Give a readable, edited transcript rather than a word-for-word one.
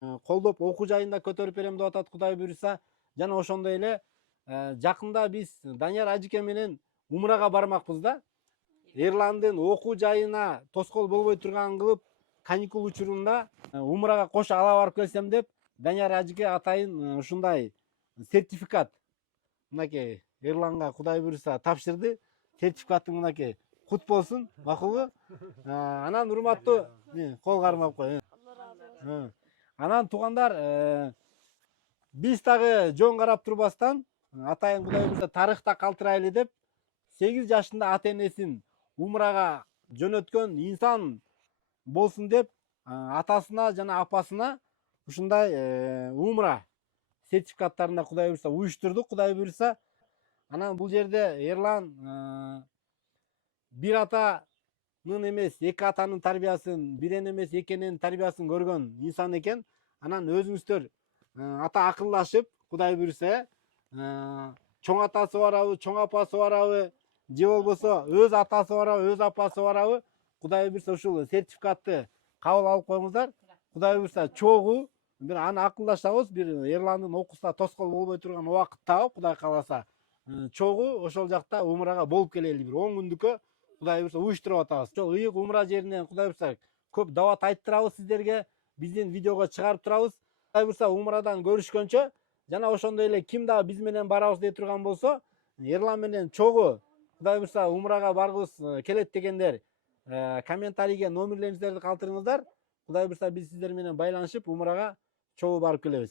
колдоп окуу жайында көтөрүп берем деп атат Кудай буюрса. Жана ошондой эле жакында биз Данияр ажыке менен умрага бармакпыз да. Эрландын окуу жайына тоскоол болбой турган кылып, каникул учурунда умрага кошо ала барып келсем деп, Данияр ажыке атайын ушундай сертификат мынакей Эрланга Кудай буюрса тапшырды. Сертификатың мынакей кут болсун, макулбу? Анан урматтуу кол кармап кой. Анан туугандар, биз дагы жон карап турбастан атайын Кудай буюрса тарыхта калтырайлы деп 8 жашында ата энесин умрага жөнөткөн инсан болсун деп атасына жана апасына ушундай умра сертификаттарына Кудай буюрса уюштурдук. Кудай буюрса анан бул жерде Эрлан бир атанын эмес, эки атанын тарбиясын, бирен эмес, эки эненин тарбиясын көргөн инсан экен. Анан өзүңүздөр ата акылдашып, Кудай буюрса чоң атасы барабы, чоң апасы барабы, же болбосо өз атасы барабы, өз апасы барабы, Кудай буюрса ушул сертификатты кабыл алып коюңуздар. Кудай буюрса чогуу бир аны акылдашабыз, бир Эрландын окуусуна тоскоол болбой турган убакытта Кудай кааласа чогуу ошол жакта умрага болуп келели, бир 10 күндүккө Кудай буюрса уюштуруп атабыз. Ошол ыйык умра жеринен Кудай буюрса көп дават айттырабыз сиздерге, биздин видеого чыгарып турабыз. Кудай буюрса умрадан көрүшкөнчө, жана ошондой эле ким дагы биз менен барабыз дей турган болсо, Эрлан менен чогуу Кудай буюрса умрага баргыбыз келет дегендер комментарийге номерлериңиздерди калтырыңыздар. Кудай буюрса биз сиздер менен байланышып умрага чогуу барып келебиз.